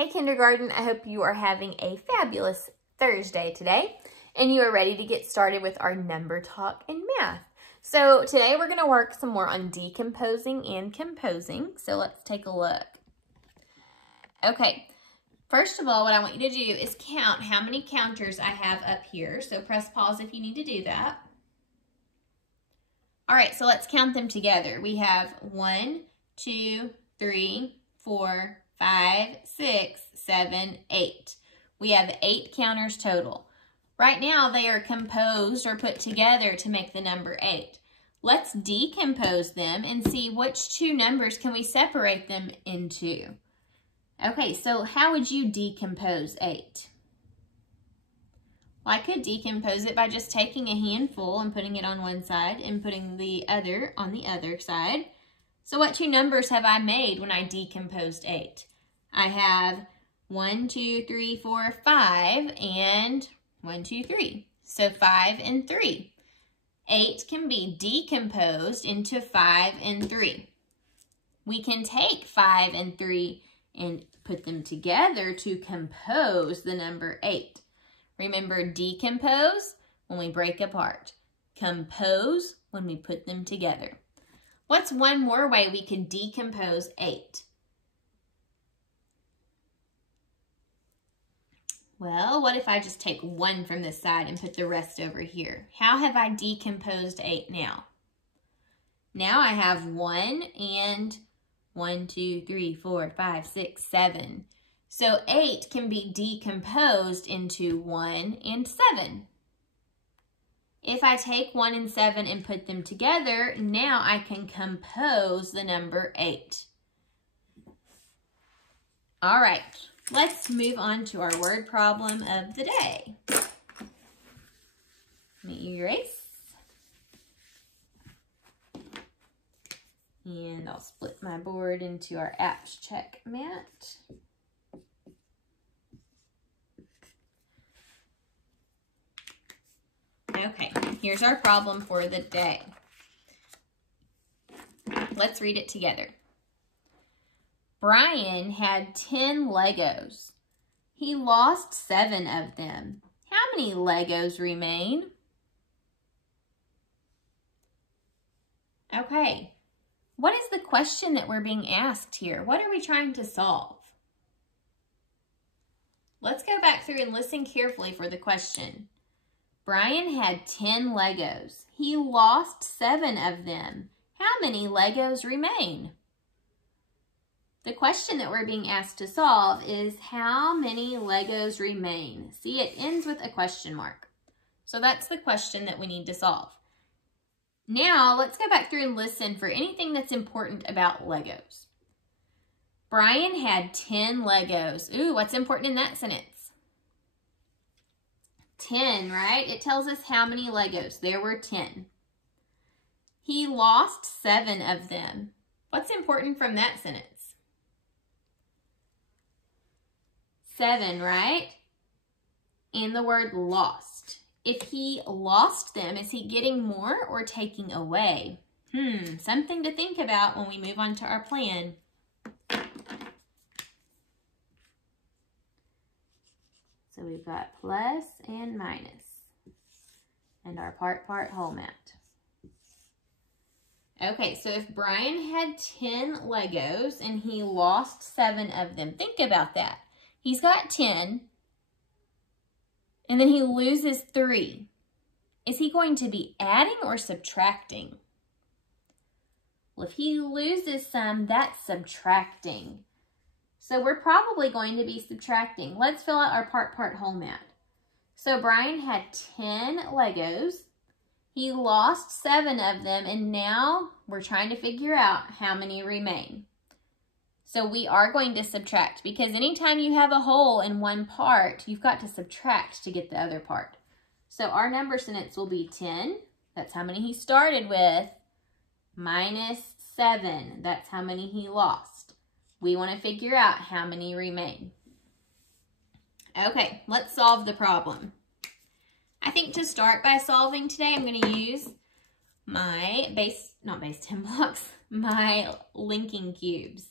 Hey kindergarten, I hope you are having a fabulous Thursday today and you are ready to get started with our number talk in math. So today we're going to work some more on decomposing and composing. So let's take a look. Okay, first of all, what I want you to do is count how many counters I have up here. So press pause if you need to do that. All right, so let's count them together. We have 1, 2, 3, 4, 5, 6, 7, 8. We have 8 counters total. Right now they are composed or put together to make the number 8. Let's decompose them and see which two numbers can we separate them into. Okay, so how would you decompose 8? Well, I could decompose it by just taking a handful and putting it on one side and putting the other on the other side. So what two numbers have I made when I decomposed 8? I have 1, 2, 3, 4, 5, and 1, 2, 3. So 5 and 3. 8 can be decomposed into 5 and 3. We can take 5 and 3 and put them together to compose the number 8. Remember, decompose when we break apart. Compose when we put them together. What's one more way we can decompose 8? Well, what if I just take 1 from this side and put the rest over here? How have I decomposed 8 now? Now I have 1 and 1, 2, 3, 4, 5, 6, 7. So 8 can be decomposed into 1 and 7. If I take 1 and 7 and put them together, now I can compose the number 8. All right. Let's move on to our word problem of the day. Let me erase. And I'll split my board into our apps check mat. Okay, here's our problem for the day. Let's read it together. Brian had 10 Legos. He lost 7 of them. How many Legos remain? Okay, what is the question that we're being asked here? What are we trying to solve? Let's go back through and listen carefully for the question. Brian had 10 Legos. He lost 7 of them. How many Legos remain? The question that we're being asked to solve is how many Legos remain? See, it ends with a question mark. So that's the question that we need to solve. Now, let's go back through and listen for anything that's important about Legos. Brian had 10 Legos. Ooh, what's important in that sentence? 10, right? It tells us how many Legos. There were 10. He lost 7 of them. What's important from that sentence? 7, right? And the word lost. If he lost them, is he getting more or taking away? Something to think about when we move on to our plan. So we've got plus and minus. And our part whole mat. Okay, so if Brian had 10 Legos and he lost 7 of them, think about that. He's got 10, and then he loses 3. Is he going to be adding or subtracting? Well, if he loses some, that's subtracting. So we're probably going to be subtracting. Let's fill out our part whole mat. So Brian had 10 Legos. He lost 7 of them, and now we're trying to figure out how many remain. So we are going to subtract because anytime you have a hole in one part, you've got to subtract to get the other part. So our number sentence will be 10. That's how many he started with. Minus 7. That's how many he lost. We want to figure out how many remain. Okay, let's solve the problem. I think to start by solving today, I'm going to use my my linking cubes.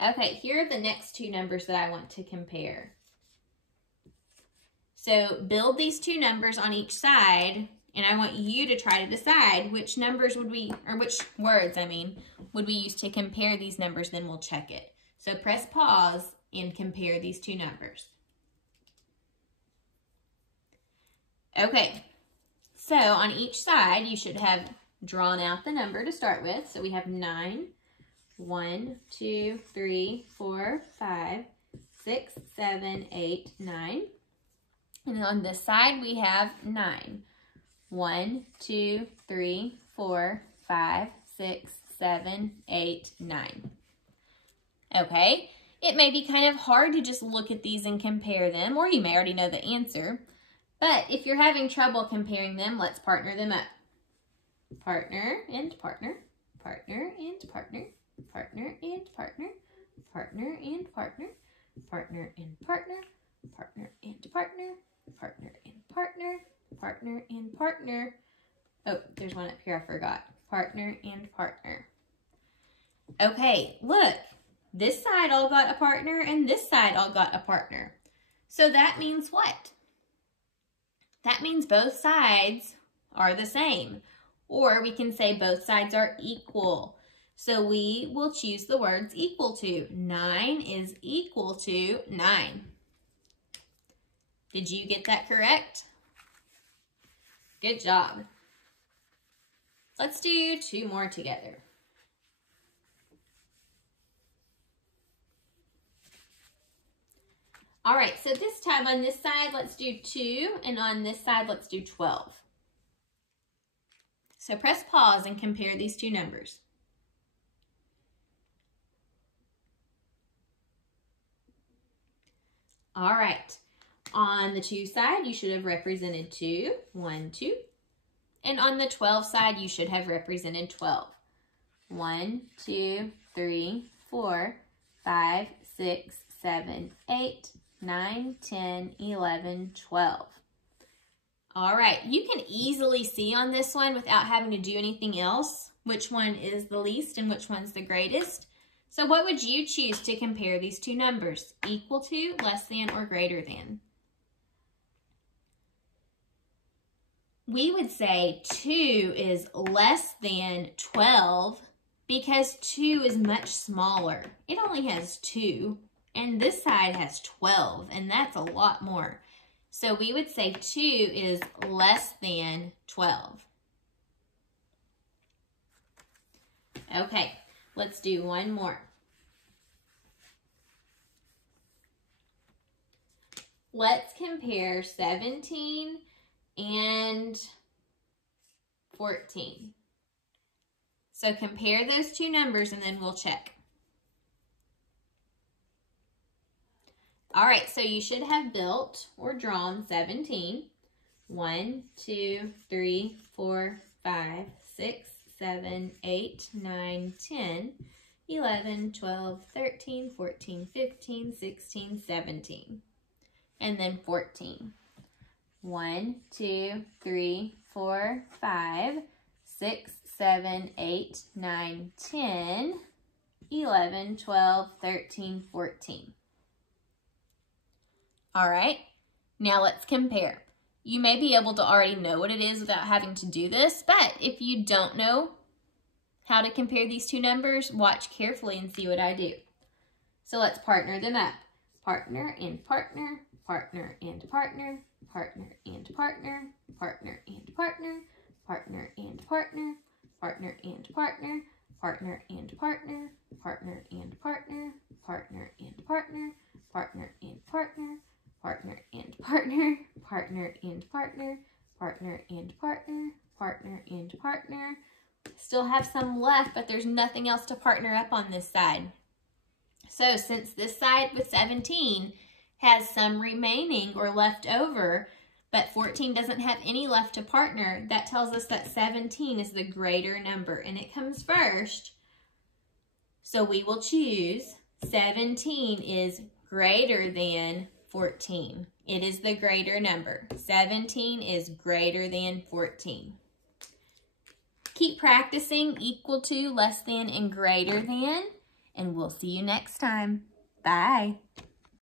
Okay, here are the next two numbers that I want to compare. So build these two numbers on each side, and I want you to try to decide which numbers would we, or which words, would we use to compare these numbers, then we'll check it. So press pause and compare these two numbers. Okay, so on each side, you should have drawn out the number to start with. So we have 9, 1, 2, 3, 4, 5, 6, 7, 8, 9. And on this side, we have 9. 1, 2, 3, 4, 5, 6, 7, 8, 9. Okay, it may be kind of hard to just look at these and compare them, or you may already know the answer. But if you're having trouble comparing them, let's partner them up. Partner and partner, partner and partner, partner and partner, partner and partner, partner and partner, partner and partner, partner and partner, partner and partner. Oh, there's one up here I forgot. Partner and partner. Okay, look. This side all got a partner and this side all got a partner. So that means what? That means both sides are the same. Or we can say both sides are equal. So we will choose the words equal to. 9 is equal to 9. Did you get that correct? Good job. Let's do two more together. All right, so this time on this side, let's do 2, and on this side, let's do 12. So press pause and compare these two numbers. All right, on the 2 side, you should have represented 2, 1, 2. And on the 12 side, you should have represented 12. 1, 2, 3, 4, 5, 6, 7, 8, 9, 10, 11, 12. All right, you can easily see on this one without having to do anything else which one is the least and which one's the greatest. So what would you choose to compare these two numbers? Equal to, less than, or greater than? We would say 2 is less than 12 because 2 is much smaller. It only has 2, and this side has 12, and that's a lot more. So we would say 2 is less than 12. Okay, let's do one more. Let's compare 17 and 14. So compare those two numbers and then we'll check. All right, so you should have built or drawn 17. 1, 2, 3, 4, 5, 6, 7, 8, 9, 10, 11, 12, 13, 14, 15, 16, 17. And then 14. 1, 2, 3, 4, 5, 6, 7, 8, 9, 10, 11, 12, 13, 14. All right, now let's compare. You may be able to already know what it is without having to do this, but if you don't know how to compare these two numbers, watch carefully and see what I do. So let's partner them up. Partner and partner, partner and partner, partner and partner, partner and partner, partner and partner, partner and partner, partner and partner, partner and partner, partner and partner, partner and partner, partner and partner, partner and partner, partner and partner, partner and partner. Still have some left, but there's nothing else to partner up on this side. So since this side with 17 has some remaining or left over, but 14 doesn't have any left to partner, that tells us that 17 is the greater number and it comes first. So we will choose 17 is greater than 14. It is the greater number. 17 is greater than 14. Keep practicing equal to, less than, and greater than. and we'll see you next time. Bye.